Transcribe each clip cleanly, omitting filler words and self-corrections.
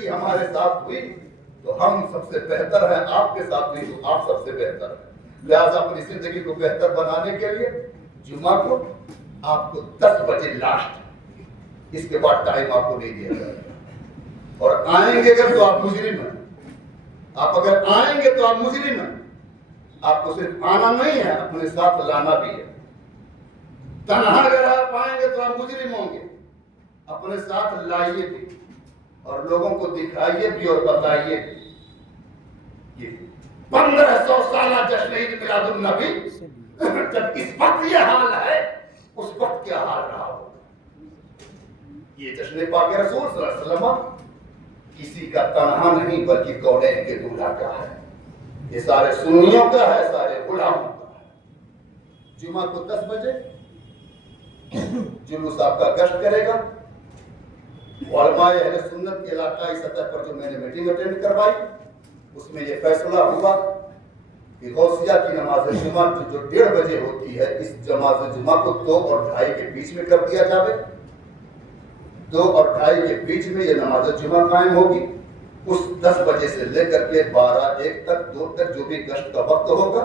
زندگی ہمارے ساتھ ہوئی تو ہم سب سے بہتر ہیں، آپ کے ساتھ ہوئی تو آپ سب سے بہتر ہیں۔ لہٰذا اپنی زندگی کو بہتر بنانے کے لیے جمعہ کو آپ کو 10 بجے لاسٹ، اس کے بعد ٹائم آپ کو نہیں دیا جائے گا۔ اور آئیں گے اگر تو آپ مجرم ہیں، آپ اگر آئیں گے تو آپ مجرم ہیں۔ آپ کو صرف آنا نہیں ہے، اپنے ساتھ لانا بھی ہے۔ تنہا اگر آپ آئیں گے تو آپ مجرم ہوں گے، اپنے ساتھ لائیے بھی اور لوگوں کو دکھائیے بھی اور بتائیے بھی۔ 1500 سالہ جشن عید میلاد النبی جب اس وقت یہ حال ہے، اس وقت کیا حال رہا ہوگا۔ یہ جشن پاک رسول صلی اللہ علیہ وسلم کسی کا تنہا نہیں بلکہ کونین کے دولہا کا ہے، یہ سارے سنیوں کا ہے، سارے غلاموں کا ہے۔ جمعہ کو 10 بجے جلوس آپ کا گشت کرے گا۔ علماء اہل سنت کے علاقائی سطح پر جو میں نے میٹنگ اٹینڈ کروائی، اس میں یہ فیصلہ ہوا کہ غوثیہ کی نماز جمعہ جو 1:30 بجے ہوتی ہے، اس نماز جمعہ کو 2 اور 2:30 کے بیچ میں کر دیا جاوے۔ 2 اور 2:30 کے بیچ میں یہ نماز جمعہ قائم ہوگی۔ اس 10 بجے سے لے کر کے 12، 1 تک، 2 تک جو بھی گشت کا وقت ہوگا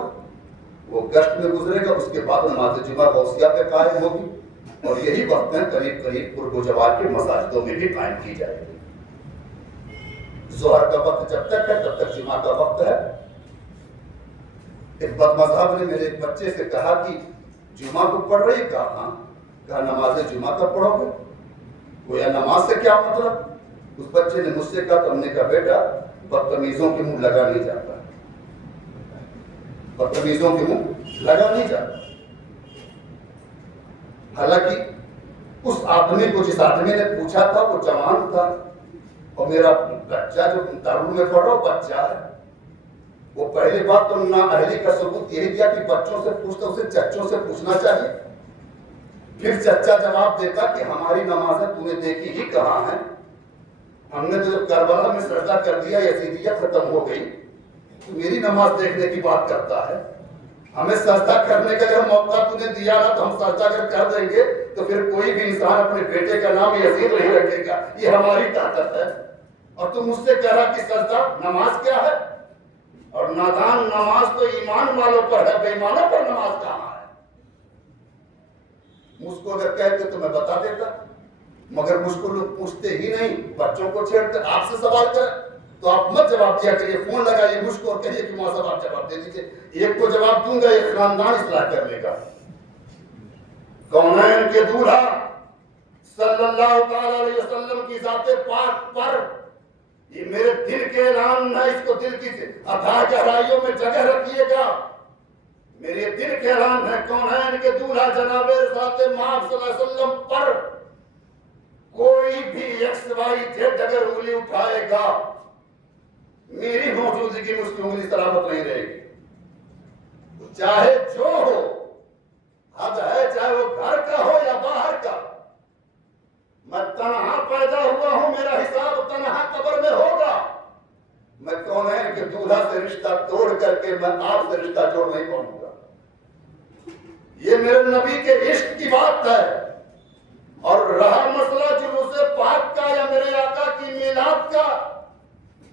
وہ گشت میں گزرے گا۔ اس کے بعد نماز جمعہ غوثیہ پہ قائم ہوگی، اور یہی وقت ہے قریب قریب و جوار کے مساجدوں میں بھی قائم کی جائے گی۔ ظہر کا وقت جب تک ہے تب تک جمعہ کا وقت ہے۔ ایک بد مذہب نے میرے ایک بچے سے کہا کہ جمعہ کو پڑھ رہی؟ کہا نماز جمعہ کا پڑھو گے؟ گویا نماز سے کیا مطلب؟ اس بچے نے مجھ سے کہا، تو ہم نے کہا بیٹا بدتمیزوں کے منہ لگا نہیں جاتا، بدتمیزوں کے منہ لگا نہیں جاتا۔ حالانکہ اس آدمی کو، جس آدمی نے پوچھا تھا، وہ جوان تھا، اور میرا بچہ جو دارالعلوم میں پڑھ رہا وہ بچہ ہے۔ وہ پہلی بات تو نااہلی کا ثبوت یہی دیا کہ بچوں سے پوچھتا، اسے چچوں سے پوچھنا چاہیے۔ پھر چچا جواب دیتا کہ ہماری نمازیں تو نے دیکھی ہی کہاں ہیں، ہم نے تو جب کربلا میں سجدہ کر دیا یزیدیت ختم ہو گئی، تو میری نماز دیکھنے کی بات کرتا ہے۔ ہمیں سجدہ کرنے کا اگر موقع تو نے دیا نا تو ہم سجدہ اگر کر دیں گے تو پھر کوئی بھی انسان اپنے بیٹے کا نام یزید نہیں رکھے گا، یہ ہماری طاقت ہے۔ اور تم مجھ سے کہہ رہا کہ سجدہ نماز کیا ہے؟ اور نادان، نماز تو ایمان والوں پر ہے، بے ایمانوں پر نماز کہاں ہے؟ مجھ کو اگر کہتے تو میں بتا دیتا، مگر مجھ کو لوگ پوچھتے ہی نہیں، بچوں کو چھیڑتے۔ آپ سے سوال کریں تو آپ مت جواب دیا کریے، فون لگائیے مجھ کو اور کہیے کہ ماں صاحب آپ جواب دے دیجیے۔ ایک کو جواب دوں گا، ایک خاندان اصلاح کرنے کا۔ کونین کے دولہا صلی اللہ تعالی علیہ وسلم کی ذات پاک پر یہ میرے دل کے اعلان ہے، اس کو دل کی اتھاہ گہرائیوں میں جگہ رکھیے گا۔ میرے دل کے اعلان ہے، کونین کے دولہا جناب ذات مآب صلی اللہ علیہ وسلم پر کوئی بھی ایکس وائی زیڈ اگر انگلی اٹھائے گا، میری موجودگی میں اس کی انگلی سلامت نہیں رہے گی، چاہے جو ہو۔ حد ہے چاہے وہ گھر کا ہو یا باہر کا۔ میں تنہا پیدا ہوا ہوں، میرا حساب تنہا قبر میں ہوگا۔ میں کونین کے دولہا سے رشتہ توڑ کر کے میں آپ سے رشتہ جوڑ نہیں پاؤں گا۔ یہ میرے نبی کے عشق کی بات ہے۔ اور رہا مسئلہ جلوس پاک کا یا میرے آقا کی میلاد کا،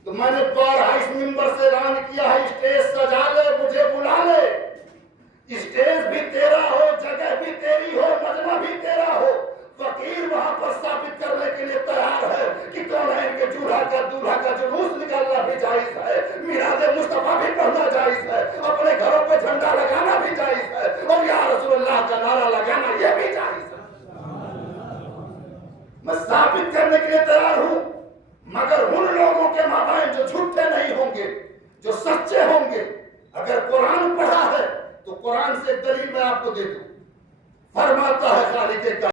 تو میں نے بارہا اس منبر سے اعلان کیا ہے، اسٹیج سجا لے، مجھے بلا لے۔ اسٹیج بھی تیرا ہو، جگہ بھی تیری ہو، مجمع بھی تیرا ہو، فقیر وہاں پر ثابت کرنے کے لیے تیار ہے کہ کونین کے دولہا کا جلوس نکالنا بھی جائز ہے، میلاد مصطفیٰ بھی پڑھنا جائز ہے، اپنے گھروں پہ جھنڈا لگانا بھی جائز ہے، اور یا رسول اللہ کا نعرہ لگانا یہ بھی جائز ہے۔ میں ثابت کرنے کے لیے تیار ہوں، مگر ان لوگوں کے مابین جو جھوٹے نہیں ہوں گے، جو سچے ہوں گے۔ اگر قرآن پڑھا ہے تو قرآن سے ایک دلیل میں آپ کو دے دوں۔ فرماتا ہے خالق